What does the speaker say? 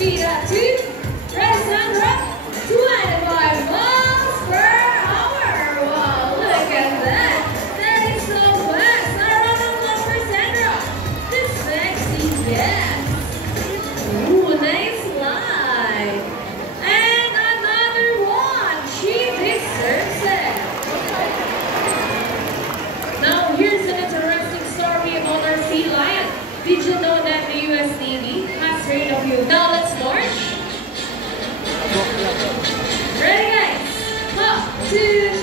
speed up to press and drop 25 miles per hour. Wow, look at that. That is so fast. A round of applause for Sandra, the sexy guest. Ooh, nice slide. And another one. She deserves it. Now, here's an interesting story about our sea lion. Did you know that the U.S. Navy has trained a few? Now, let's march. Ready, guys? 1, 2,